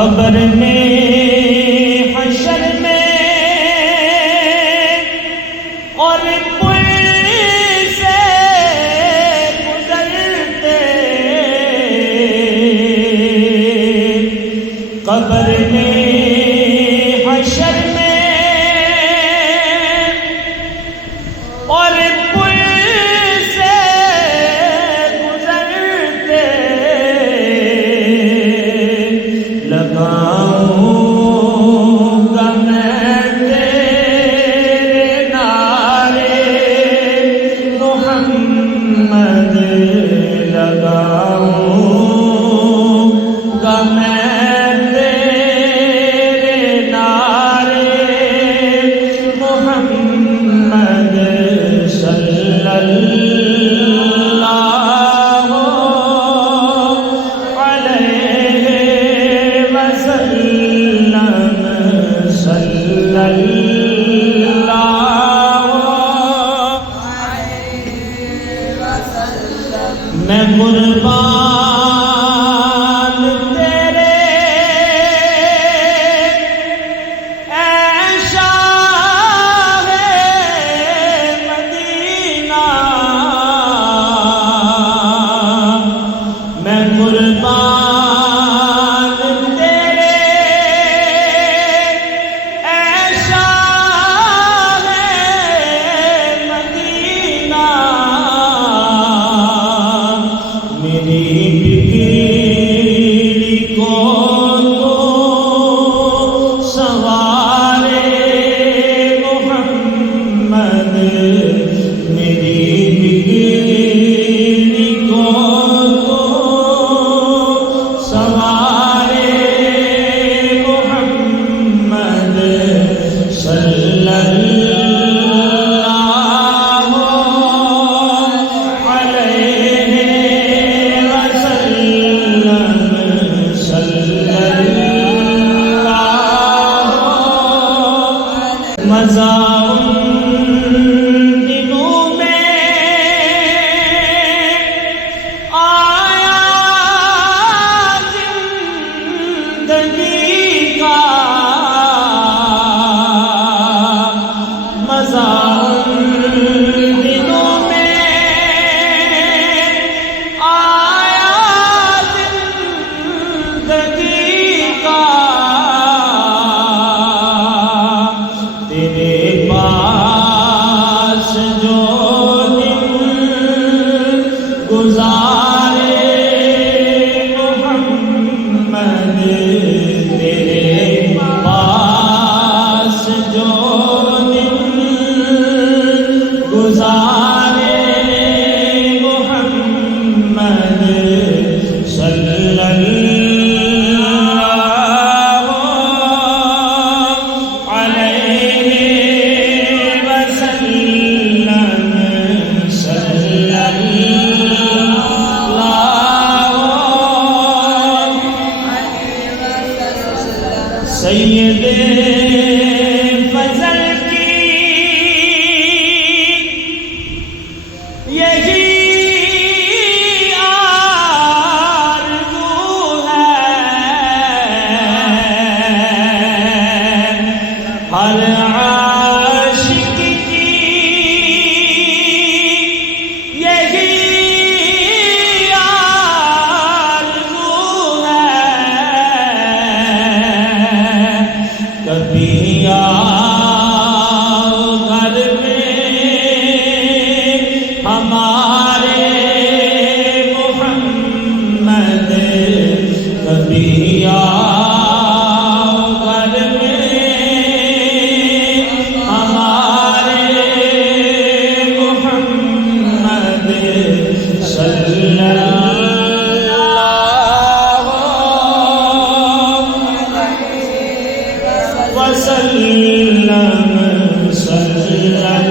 قبر میں حشر میں اور پل سے گزرتے، قبر میں حشر میں اور پل سے گزرتے، لگاؤں گا میں تیرے نعرے محمد، لگاؤں گا میں تیرے نعرے محمد صلی اللہ علیہ وسلم، صلی اللہ علیہ وسلم۔ میں قربان تیرے اے شاہ مدینہ، میں قربان تیرے اے شاہ مدینہ، میری بگڑی کو تو سنوارے محمد، میری بگڑی کو تو سنوارے محمد صلی اللہ علیہ وسلم، صلی اللہ۔ مزہ ان دنوں میں آیا زندگی کا، مزہ ان دنوں میں آیا زندگی کا، تیرے پاس جو دن گزارے محمد، تیرے پاس جو دن گزارے محمد صلی اللہ علیہ وسلم، صلی اللہ سید فضل کی یہی آرزو ہے، ہر عاشق کی یہی آرزو ہے، کبھی آؤ گھر میں ہمارے محمد، کبھی آؤ گھر میں ہمارے محمد صلی اللہ وسلم، صلی اللہ